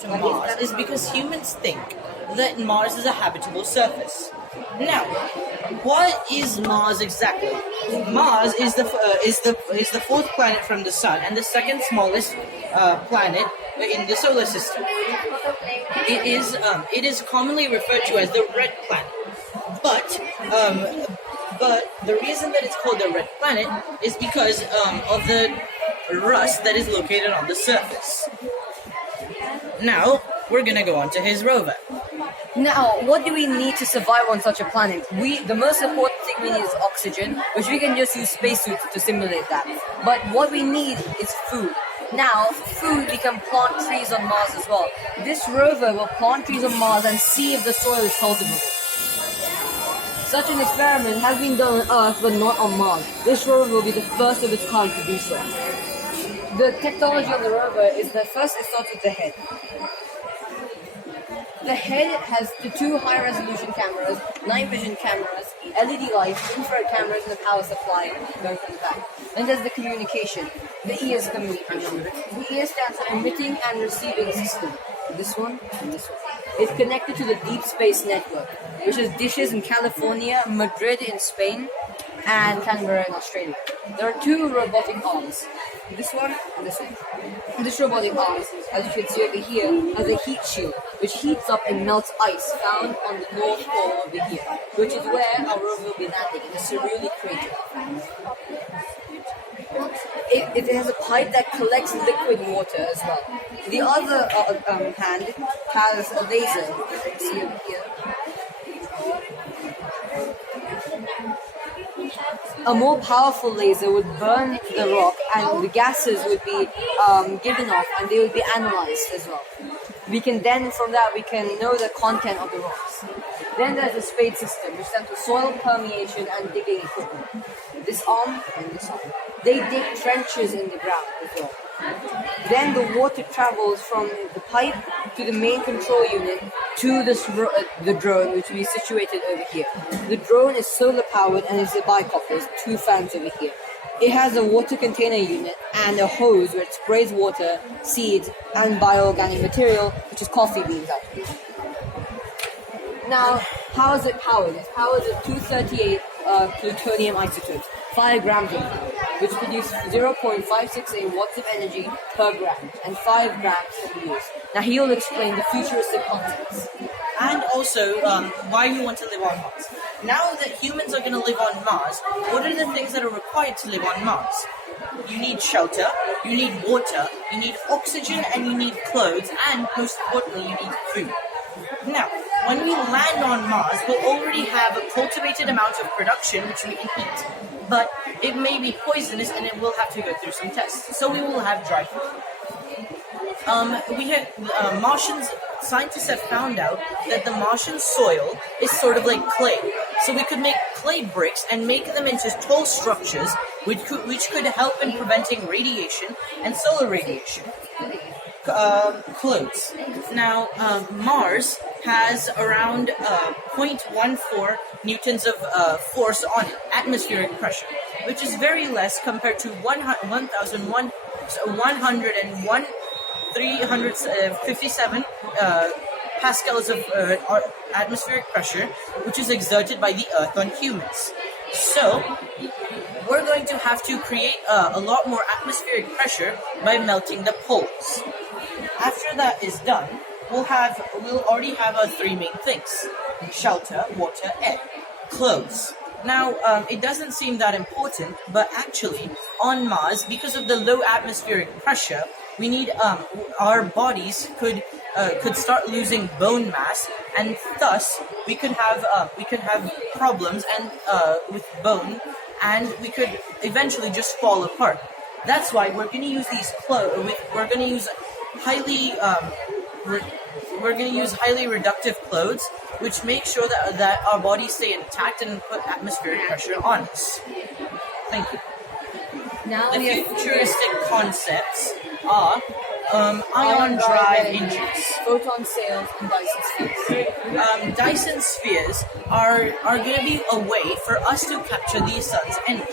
to Mars is because humans think that Mars is a habitable surface. Now, what is Mars exactly? Mars is the fourth planet from the Sun and the second smallest planet in the solar system. It is commonly referred to as the red planet, but the reason that it's called the red planet is because of the rust that is located on the surface. Now, we're gonna go on to his rover. Now, what do we need to survive on such a planet? The most important thing we need is oxygen, which we can just use spacesuits to simulate that. But what we need is food. Now, food, we can plant trees on Mars as well. This rover will plant trees on Mars and see if the soil is cultivable. Such an experiment has been done on Earth, but not on Mars. This rover will be the first of its kind to do so. The technology of the rover is that first it starts with the head. The head has the two high-resolution cameras, night vision cameras, LED lights, infrared cameras, and a power supply going from the back. Then there's the communication. The ears communication. The ear stands for emitting and receiving system. This one and this one. It's connected to the Deep Space Network, which is dishes in California, Madrid in Spain, and Canberra in Australia. There are two robotic arms. This one and this one. This robotic arm, as you can see over here, has a heat shield, which heats up and melts ice found on the North Pole over here, which is where our rover will be landing, in the Cerulli crater. It has a pipe that collects liquid water as well. The other hand has a laser, you can see over here. A more powerful laser would burn the rock and the gases would be given off and they would be analyzed as well. From that we can know the content of the rocks. Then there's the spade system, which stands for soil permeation and digging equipment. This arm and this arm. They dig trenches in the ground as well. Then the water travels from the pipe to the main control unit to the drone, which will be situated over here. The drone is solar powered and is a bicopter. There's two fans over here. It has a water container unit and a hose where it sprays water, seeds, and bioorganic material, which is coffee beans actually. Now, how is it powered? It's powered with 238 plutonium isotopes, 5 grams of power, which produce 0.568 watts of energy per gram, and 5 grams can be used. Now, he will explain the futuristic concepts. And also, why we want to live on Mars. Now that humans are going to live on Mars, what are the things that are required to live on Mars? You need shelter, you need water, you need oxygen, and you need clothes, and most importantly, you need food. Now, when we land on Mars, we'll already have a cultivated amount of production which we can eat. But it may be poisonous and it will have to go through some tests. So we will have dry food. Scientists have found out that the Martian soil is sort of like clay. So we could make clay bricks and make them into tall structures which could help in preventing radiation and solar radiation. Clothes. Now, Mars has around 0.14 newtons of force on it, atmospheric pressure, which is very less compared to 1,357 pascals of atmospheric pressure, which is exerted by the Earth on humans. So, we're going to have to create a lot more atmospheric pressure by melting the poles. After that is done, we'll already have our three main things: shelter, water, air, clothes. Now, it doesn't seem that important, but actually, on Mars, because of the low atmospheric pressure, we need our bodies could start losing bone mass, and thus we could have problems and with bone, and we could eventually just fall apart. That's why we're going to use these clothes. We're going to use highly reductive clothes, which make sure that our bodies stay intact and put atmospheric pressure on us. Thank you. Now the futuristic concepts are ion drive engines, photon sails, and Dyson spheres. Dyson spheres are going to be a way for us to capture the sun's energy.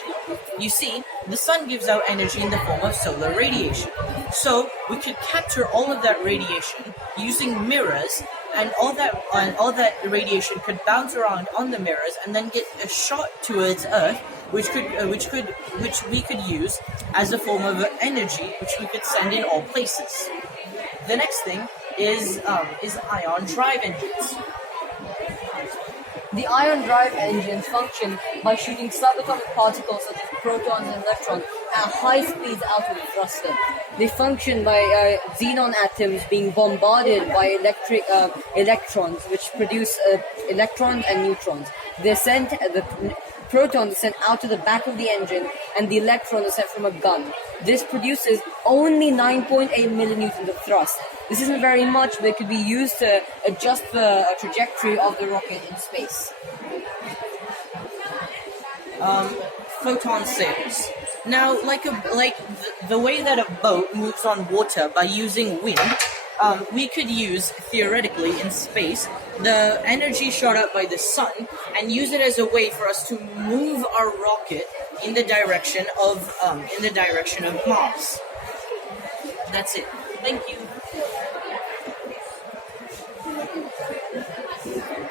You see, the sun gives out energy in the form of solar radiation. So we could capture all of that radiation using mirrors, and all that radiation could bounce around on the mirrors and then get a shot towards Earth, which we could use as a form of energy, which we could send in all places. The next thing is ion drive engines. The ion drive engines function by shooting subatomic particles such as protons and electrons at high speeds out of the thruster. They function by xenon atoms being bombarded by electrons, which produce electrons and neutrons. The protons are sent out to the back of the engine, and the electrons are sent from a gun. This produces only 9.8 millinewtons of thrust. This isn't very much, but it could be used to adjust the trajectory of the rocket in space. Photon sails. Now, the way that a boat moves on water by using wind, we could use, theoretically, in space, the energy shot up by the sun and use it as a way for us to move our rocket in the direction of Mars. That's it. Thank you.